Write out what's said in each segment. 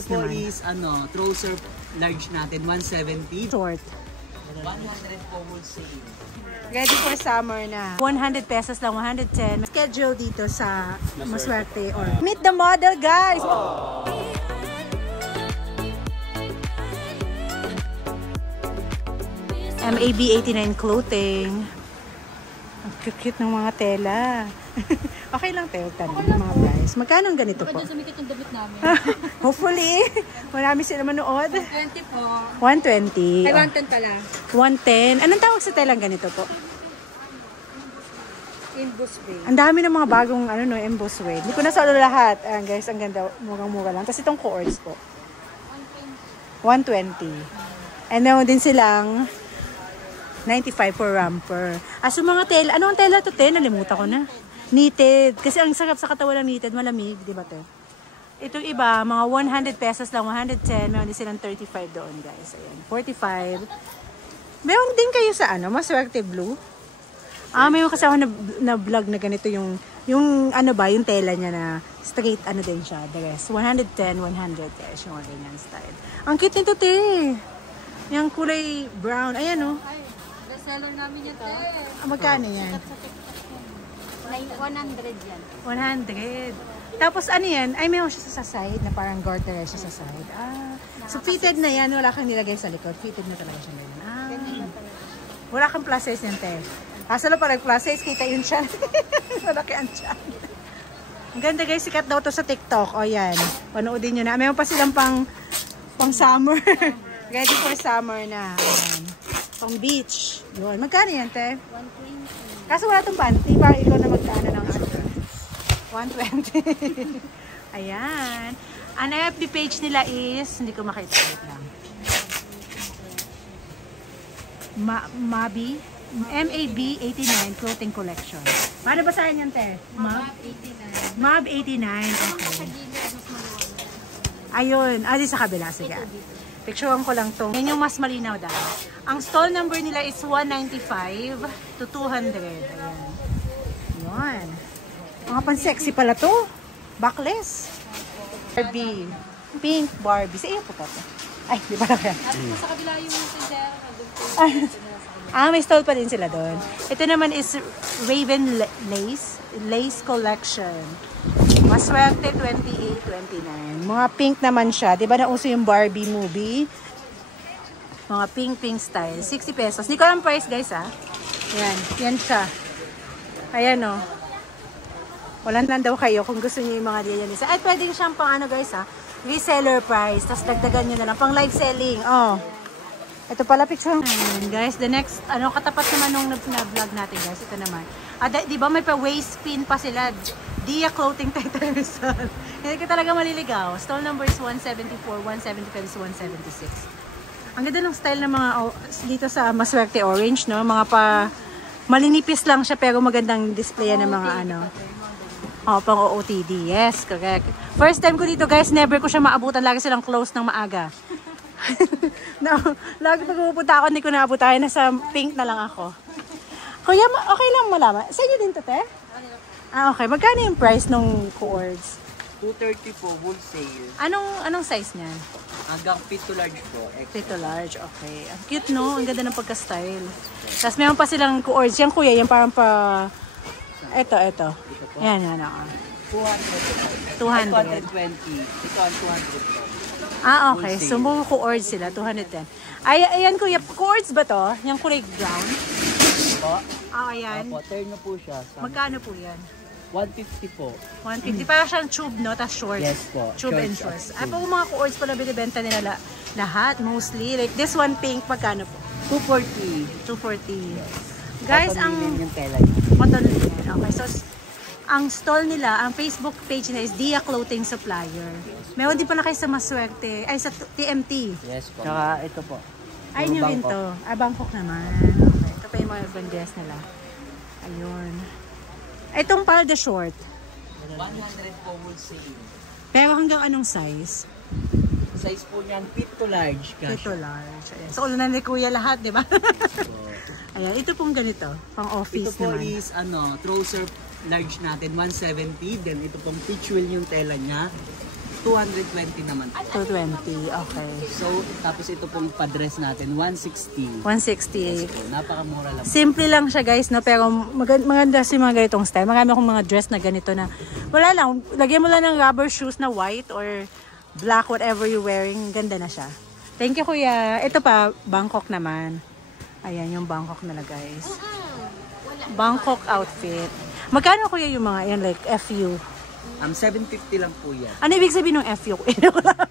Ito po naman. is trouser large natin, 170. Short. 100 po wholesale. Ready for summer na. 100 pesos lang, 110. Schedule dito sa Maswerte or meet the model, guys! MAB 89 clothing. Ang cute ng mga tela. Okay lang tayo, tanong mga price. Magkano ang ganito po? Pwede sumikit yung damit namin. Hopefully, marami sila manood. 20 po. 120. Ay, 110 pala. 110. Anong tawag sa telang ganito po? Inbox bay. Ang dami ng mga bagong emboss weight. Hindi ko na sa lahat. Ayan guys, ang ganda. Murang-mura lang. Tapos itong cords po. 120. And meron din silang 95 for romper. So mga tela. Ano ang tela to, te? Nalimutan ko na. Knitted. Kasi ang sarap sa katawan ng knitted. Malamig, di ba, te? Itong iba, mga 100 pesos lang, 110. Meron din silang 35 doon, guys. Ayan, 45. Meron din kayo sa Maswerte Blue. Mayroon kasi ako na vlog na ganito yung yung tela niya na straight din siya, the rest. 110, 100 guys, yung ganyan style. Ang cute nito, te. Yung kulay brown. Ayan, oh. Ay, bestseller namin yan, te. Magkano yan? 100 yan. 100. Tapos yan? Ay, mayroon siya sa side na parang garter siya sa side. So fitted na yan. Wala kang nilagay sa likod. Fitted na talaga siya ngayon. Wala kang plus size yan, te. Kaso lang parang plus size, kita yun siya. Malaki ang tiyan. Ang ganda guys, sikat daw to sa TikTok. O yan, panoodin nyo na. Mayroon pa silang pang summer. Ready for summer na. Ayan. Pang beach. Yun. Magkano yan, te? 120. Kaso wala itong panty. Parang ikaw na magkano ng 120. Ayan. Ang FB page nila is, hindi ko makita. Lang. MAB 89 Clothing Collection. Paano ba saan yan, te? MAB 89. Okay. Ayun. Di sa kabila. Sige. Picturean ko lang to. Yan yung mas malinaw dahil. Ang stall number nila is 195 to 200. Ayan. Yun. Mga pan-sexy pala to. Backless. Barbie. Pink Barbie. Sa iyo po to. Ay, di ba lang yan? Sa kabila yung tindera. May stall pa din sila doon. Ito naman is Raven Lace Collection. Maswerte 28-29. Mga pink naman siya. Diba nauso yung Barbie movie? Mga pink style. 60 pesos. Hindi ko alam price guys Yan. Yan siya. Ayan o. Wala lang daw kayo kung gusto niyo yung mga diyan. At pwede siyang pang guys reseller price. Tapos dagdagan nyo na lang. Pang live selling. Ito pala picture. Ayan, guys, the next, katapat naman nung na-vlog natin, guys. Ito naman. Di ba may pa waist pin pa sila? Dia Clothing Title Rizal. Hindi ka talaga maliligaw. Stall number is 174, 175 is 176. Ang ganda ng style ng mga, dito sa Maswerte Orange, no? Mga malinipis lang siya, pero magandang display ng mga pang OOTD. Yes, correct. First time ko dito, guys, never ko siya maabutan. Lagi silang close ng maaga. No, lagi pag pupunta ako, hindi ko naabutahin. Nasa pink na lang ako. Kuya, okay lang malaman. Sa inyo din to, te? Okay. Magkano yung price nung cords? 230 po, wholesale. Anong size niyan? Hanggang fit to large po. Fit to large, okay. Ang cute, no? Ang ganda ng pagka-style. Tapos meron pa silang cords. Yan, kuya, yan parang pa... Ito. Yan. 200. 220. Ito ang 200 po. Okay. So, mga cords sila, 210. Ayan, kuya. Cords ba to? Yung kulay brown? Po? Ayan. Opo, terno po siya. Magkano po yan? 150 po. 150. Parang siyang tube, no? Tapos short. Yes po. Tube and shorts. Po mga cords pala binibenta nila lahat, mostly. Like this one pink, magkano po? 240. 240. Guys, ang... yung tela niya. Cotton linen. Okay, so... Ang stall nila, ang Facebook page nila is Dia Clothing Supplier. Meron din pala kayo sa Maswerte, sa TMT. Yes po. Tsaka ito po. Ay, nyo rin to. Bangkok naman. Okay. Ito pa yung mga bandes nila. Ayun. Itong pala the short. 100 po wholesale. Pero hanggang anong size? Size po niyan, fit to large. Fit to large. Ayan. So, ulo na ni Kuya lahat, di ba? Ayan, ito pong ganito. Pang office naman. Ito po is, trouser large natin, 170. Then, ito pong pitch wheel yung tela niya. 220 naman. 220, okay. So, tapos ito pong pa-dress natin, 160. 168. So, napakamura lang. Simple lang siya guys, no? Pero maganda si mga ganitong style. Marami akong mga dress na ganito na wala lang. Lagyan mo lang ng rubber shoes na white or black, whatever you're wearing. Ganda na siya. Thank you, kuya. Ito pa, Bangkok naman. Ayan, yung Bangkok nila guys. Bangkok outfit. Magkano kuya yung mga yan, like FU? 750 lang po yan. Ano ibig sabihin ng FU? Joke lang.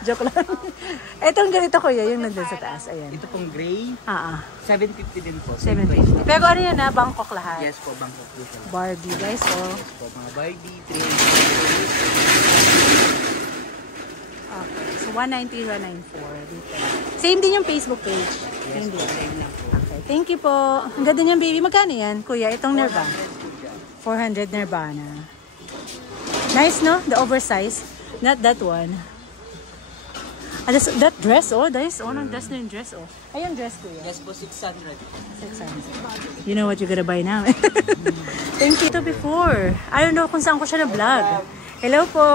Joke lang. Itong ganito kuya, yung nandun sa taas. Ayan. Ito pong gray, 750 din po. 750. Pero ano yan na? Bangkok lahat. Yes po, Bangkok po siya. Barbie guys, oh. Yes po, mga Barbie, 300. Okay. So 190, 194 dito. Same din yung Facebook page. Yes Same po, din. same lang po. Okay. Thank you po. Ang ganda niyan baby. Magkano yan? Kuya, itong Nirvana. 400 Nirvana. Nice, no? The oversized. Not that one. Ah, that dress, oh. Nice. Oh, nang dress na yung dress, oh. Ayun dress, kuya. Yes po, 600. 600. You know what you're gonna buy now. Thank you. Ito before. I don't know kung saan ko siya na-vlog. Hello po.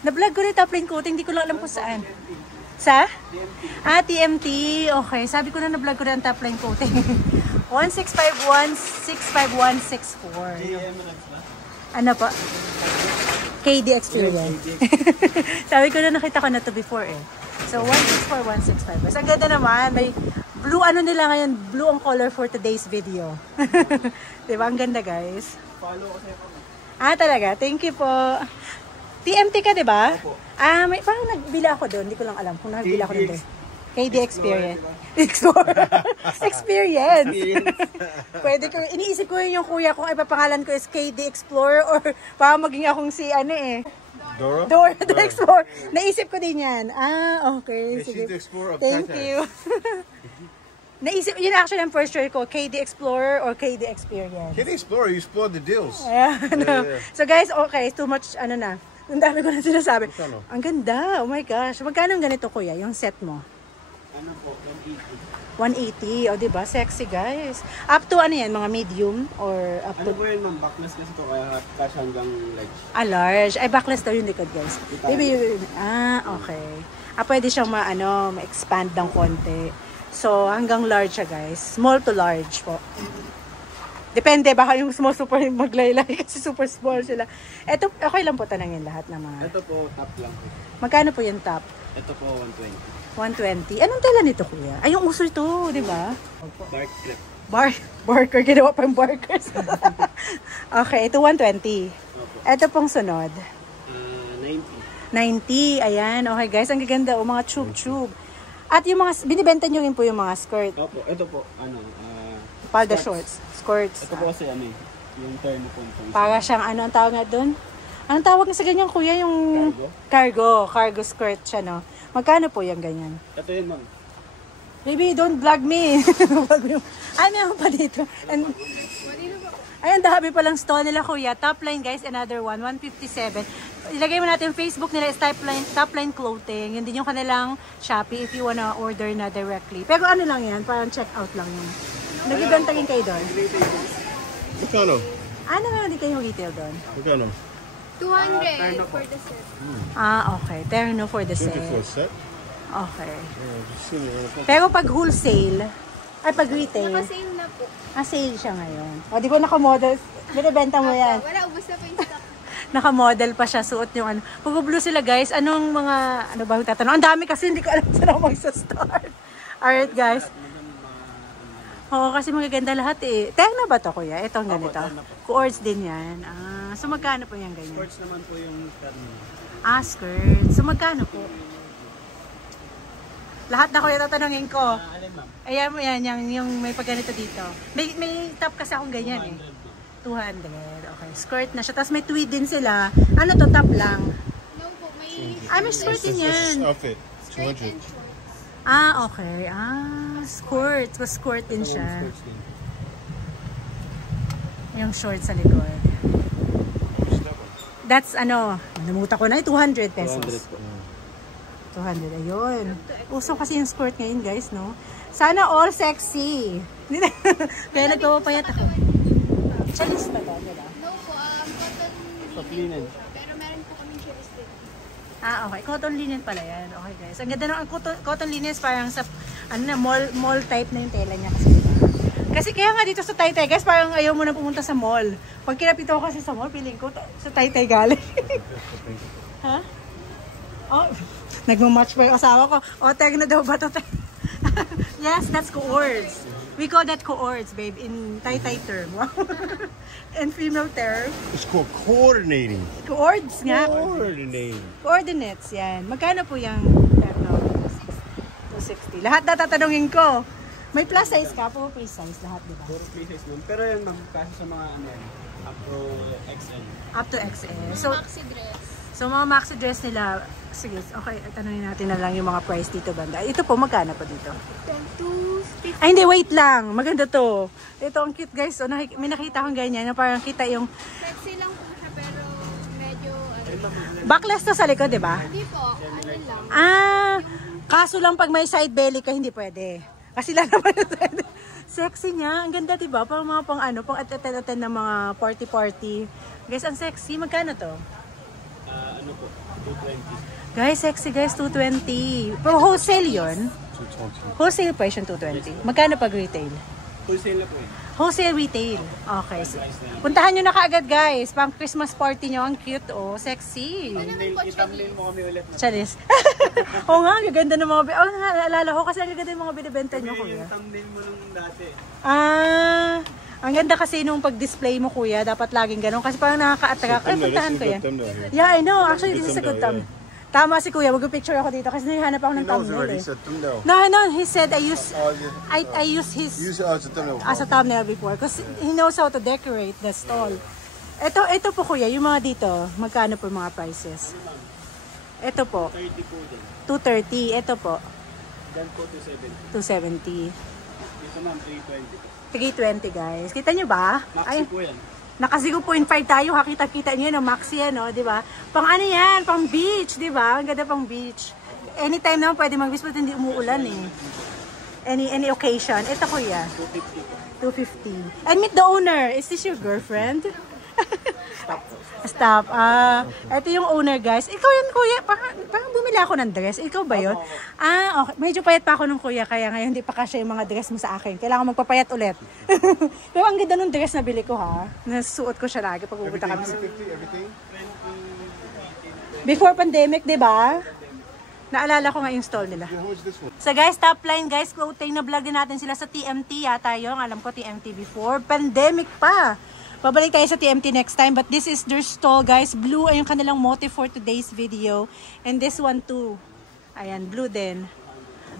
Na-vlog ko rin top line coating. Hindi ko lang alam kung saan. Sa? TMT. Okay. Sabi ko na na-vlog ko rin ang top line coating. 1651-65164. Ano po? KD Experience. Sabi ko na nakita ko na to before eh. So 164165. Mas ang ganda naman. May blue ano nila ngayon. Blue ang color for today's video. Diba? Ang ganda guys. Follow ko sa'yo po. Talaga. Thank you po. TMT ka diba? May, parang nagbila ako doon. Hindi ko lang alam kung nagbila ako doon. KD Experience. Experience. Pwede ko. Iniisip ko yung kuya kung ipapangalan ko is KD Explorer or para maging akong si ano eh. Dora the Explorer. Naisip ko din yan. Okay. Sige. Thank you. Naisip, yun actually ang first choice ko, KD Explorer or KD Experience. KD Explorer, you spoiled the deals. Yeah. So guys, okay, too much, ano na. Ang dami ko na sinasabi. Magkano? Ang ganda, oh my gosh. Magkano ang ganito kuya, yung set mo? Ano po, 180, o diba? Sexy guys. Up to ano yan, mga medium or up to... Ano po yun, ma'am? Backless kasi ito kaya cash hanggang large. Large. Ay, backless daw yung likod guys. Maybe yun. Okay. Pwede siyang ma-expand ng konti. So, hanggang large siya guys. Small to large po. Depende, baka yung small super maglaylay kasi super small sila. Ito, okay lang po tanangin lahat ng mga... Ito po, top lang po. Magkano po yung top? Ito po, 120. 120. Anong tela nito kuya? Ay, yung uso ito, di ba? Bark clip. Barker, ginawa pa yung barkers. Okay, ito 120. Ito pong sunod. 90. 90, ayan. Okay guys, ang gaganda. O mga tube-tube. At yung mga, binibenta nyo rin po yung mga skirt. Opo, ito po, Palda shorts. Skirts. ito po kasi yung term po. Para siyang, ano ang tawag nga doon? Anong tawag na sa ganyan kuya? Yung cargo skirt siya, no? Magkano po yung ganyan? Ito yun, ma'am. Baby, don't vlog me. Ay, meron pa dito. Ay, ang dami palang store nila kuya. Top line guys, another one, 157. Ilagay mo natin yung Facebook nila is top line clothing. Yun din yung kanilang Shopee if you wanna order na directly. Pero ano lang yan, parang check out lang yun. Nagbibantagin kayo doon. Magkano? Ano nga, hindi kayo retail doon? Magkano? 200 for the set. Okay. Terno for the set. For a set? Okay. Just see me on the Pero pag wholesale, ay pag retail, Naka-sale na po. sale siya ngayon. O, di ko nakamodel. Binibenta mo yan. Wala, ubos na po yung stock. Nakamodel pa siya, suot yung ano. Pag blue sila guys, anong mga, ano ba yung tatanong? Ang dami kasi hindi ko alam saan ako magsa-start. Alright guys. Oo, kasi magaganda lahat eh. Terno ba to kuya? Itong ganito. Coords din yan. So magkano po yung ganyan? Shorts naman po yung term. Skirt. So magkano po? Lahat na kuya tatanungin ko. Alin, ma'am? Ayan mo yan, yung may pagganito dito. May top kasi akong ganyan eh. 200. Okay. Skirt na siya. Tapos may tweed din sila. Ano to? Top lang. No po, may May skirt din yan. outfit. skirt 200. and shorts. Okay. Skirt. So, skirt din siya. Shorts din. Yung short sa likod. That's namuta ko na 200 pesos. 200 po. 200, ayun. Uso kasi yung skirt ngayon guys, no? Sana all sexy. Kaya nagpapayat ako. Chalis ba to? Diba? No po, cotton Linen. po siya. Pero meron po kaming shirts din. Okay. Cotton linen pala yan. Okay, guys. Ang ganda ng cotton linen is parang sa, ano na, mall type na yung tela niya kasi. Diba? Kasi kaya nga dito sa Taytay, guys, parang ayaw mo na pumunta sa mall. Pag kinapito ko kasi sa mall, feeling ko sa Taytay galing. Ha? Oh, nagmamatch pa yung asawa ko. O, tag na daw ba ito? Yes, that's coords. We call that coords, babe, in Taytay term. In female term. It's called coordinating. Coords nga. Coordinating. Coordinates, yan. Magkano po yung 260? Lahat na tatanungin ko. May plus size ka po, free size lahat, di ba? Puro free size nun. Pero yun, ma'am, kasi sa mga ano, up to XL. Up to XL. Yung So, maxi dress. so mga maxi dress nila, sige, okay, tanungin natin na lang yung mga price dito, banda. Ito po, magkano po dito? 250. Ay, hindi, wait lang. Maganda to. Ito, ang cute, guys. So, may nakita akong ganyan na parang kita yung Sexy lang po siya pero medyo ano. backless to sa likod, di ba? Hindi po, ano lang. Ah, kaso lang pag may side belly ka, hindi pwede. Kasi lang naman yung side. Sexy niya. Ang ganda, di ba? Parang mga pang ano, pang attend na mga party-party. Guys, ang sexy. Magkano to? Ano po, 220. Guys, sexy guys, 220. Pero wholesale yun. Wholesale price yung 220. Magkano pag retail? Wholesale na po eh. Wholesale retail. Okay. So, puntahan nyo na kaagad guys. Pang Christmas party nyo. Ang cute oh. Sexy. Thumbnail mo kami ulit na. Charis. Oo nga, ang gaganda ng mga... Oh, naalala ko kasi ang gaganda ng mga binibenta nyo, kuya. Yung thumbnail mo nung dati. Ah, ang ganda kasi nung pag-display mo, kuya. Dapat laging ganun. Kasi parang nakaka-attract. Ay, puntahan ko yan. Yeah, I know. Actually, this is a good thumbnail. Tama si kuya. Mag-picture ako dito kasi nahihanap ako ng thumbnail eh. No, he said I use his as a thumbnail before because he knows how to decorate the stall. Ito po kuya, yung mga dito, magkano po mga prices? Ito po, 30 po din. 230. Ito po, Then po 270. 270. Dito ma'am, 320 po. 320 guys. Kita nyo ba? Maxi po yan. Naka 0.5 tayo, kita nyo yun, maxi yan, no? Di ba? Pang ano yan, pang beach, di ba? Ang ganda pang beach. Anytime naman pwede mag-beach, but hindi umuulan eh. Any occasion. Ito kuya. 250. And meet the owner. Is this your girlfriend? Stop. Ito yung owner, guys. Ikaw yun, kuya. Parang bumili ako ng dress. Ikaw ba yun? Okay. Medyo payat pa ako nung kuya, kaya ngayon hindi pa kasya yung mga dress mo sa akin. Kailangan magpapayat ulit. Pero ang ganda nung dress na bili ko, ha. Nasuot ko siya lagi pag pupunta kami sa... Before pandemic, di ba? Naalala ko nga yung stall nila. So guys, top line guys, clothing na vlog din natin sila sa TMT yata yung. Alam ko TMT before. Pandemic pa. Babalik tayo sa TMT next time. But this is their stall, guys. Blue ay yung kanilang motif for today's video. And this one too. Ayan, blue din.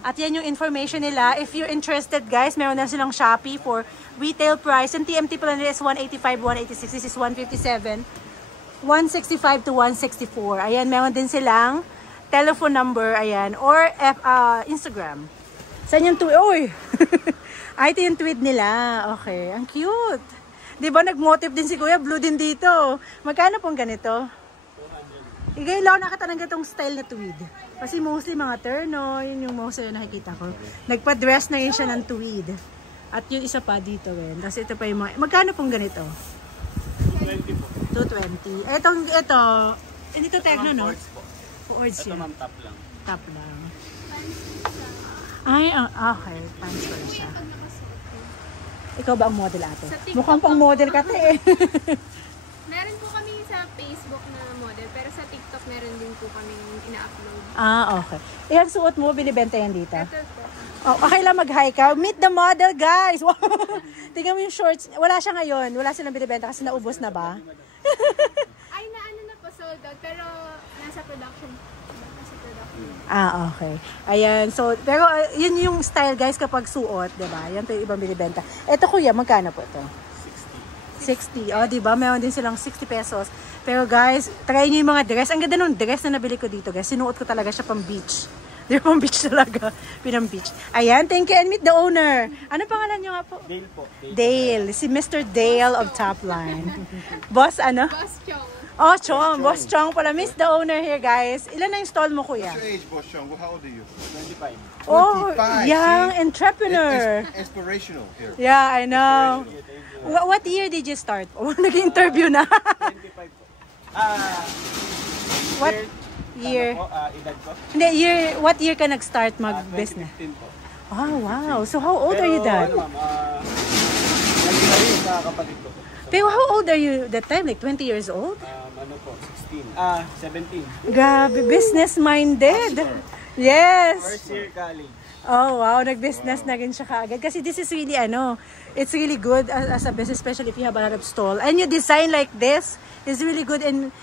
At yan yung information nila. If you're interested, guys, meron na silang Shopee for retail price. And TMT pala nila is 185, 186. This is 157. 165 to 164. Ayan, meron din silang telephone number. Ayan. Or Instagram. Saan yung tweet? Uy! Ay, ito yung tweet nila. Okay. Ang cute. Diba nag-motive din si Kuya, blue din dito. Magkano pong ganito? 200. Ngayon lang nakita ng ganitong style na tweed. Kasi mostly mga terno, yun yung mostly na nakikita ko. Nagpa-dress na yun siya ng tweed. At yung isa pa dito rin. Tapos ito pa yung mga... Magkano pong ganito? 220 po. 220. Ito, hindi to tegno, no? Forwards Ito siya. ma'am, top lang. Top lang. Ay, okay. Transfer siya. Ikaw ba ang model, ate? Mukhang pang model ka, te. Meron po kami sa Facebook na model, pero sa TikTok meron din po kami ina-upload. Okay. Iyan suot mo, binibenta yan dito? Ito po. Okay lang mag-hi ka. Meet the model, guys! Tingnan mo yung shorts. Wala siya ngayon. Wala silang binibenta kasi naubos na ba? Ay, na po, sold out, pero nasa production. Okay. Ayan. So, pero yun yung style, guys, kapag suot, diba? Yan to yung ibang binibenta. Ito, kuya, magkano po ito? 60. Oh, diba? Meron din silang 60 pesos. Pero, guys, try nyo yung mga dress. Ang ganda nung dress na nabili ko dito, guys. Sinuot ko talaga siya pang beach. Di ba, pang beach talaga. Pinang beach. Ayan, thank you. And meet the owner. Ano pangalan nyo nga po? Dale po. Dale. Si Mr. Dale of Topline. Boss, ano? Boss Chong. Oh, Chong. Boss Chong pala. Miss the owner here, guys. Ilan na install mo, kuya? What's your age, Boss Chong? How old are you? 25. Oh, 25, young see? entrepreneur. It's inspirational here. Yeah, I know. What year did you start? Oh, nag-interview na. 25 po. What year? Ano po, edad ko? Hindi, what year ka nag-start mag-business? 2015 po. Oh, wow. So how old are you that? Ano ma'am, nag-marry sa kapatid ko. Pero how old are you that time? Like 20 years old? Ano po, 17. Grabe, business-minded. Yes. First year college. Oh, wow. Nag-business na rin siya kaagad. Kasi this is really, it's really good as a business, especially if you have a lot of stall. And you design like this is really good in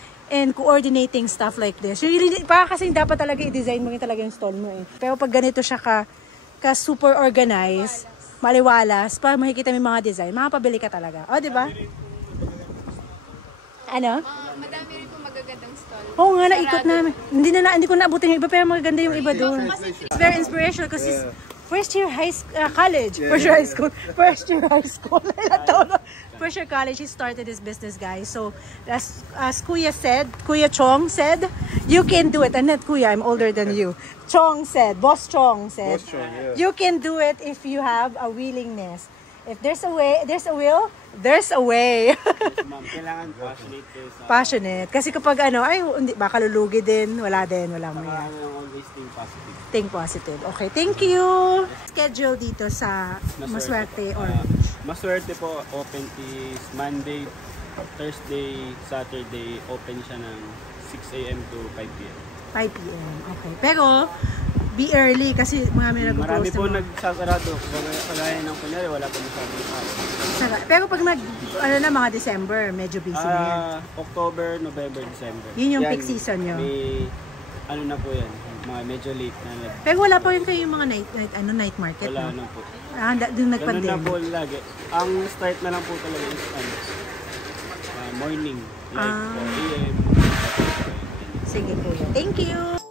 coordinating stuff like this. You really, para kasi dapat talaga i-design mo rin talaga yung stall mo eh. Pero pag ganito siya ka super organized, maliwalas, para makikita mo yung mga design, makapabili ka talaga. O, di ba? Ano? Madami rin po magagandang stall. Oo nga, naikot namin. Hindi ko naabutin yung iba, pero maganda yung iba doon. It's very inspirational because it's first year college. First year high school. First year high school. First year college, he started his business, guys. So, as Kuya Chong said, you can do it. And not Kuya, I'm older than you. Boss Chong said, you can do it if you have a willingness. If there's a will, there's a way. Ma'am, kailangan passionate kayo sa... Passionate. Kasi kapag baka lulugi din, walang maya. Always think positive. Think positive. Okay, thank you. Schedule dito sa Maswerte Orange. Maswerte po, open is Monday, Thursday, Saturday, open siya ng 6 a.m. to 5 p.m. 5 p.m. Okay. Pero, be early kasi marami Marami nag-close po na nagsasarado. Kagaya ng kunyari, wala po masyadong tao. Pero pag mga December, medyo busy na yan. October, November, December. Yun yung Yan, peak season nyo. May, na po yan, mga medyo late na. Pero wala pa rin kayo yung mga night market, Wala no? na po. Doon Ganun na nag-pandemic. po lagi. Ang start na lang po talaga is morning, like 4 a.m. Sige kuya. Thank you!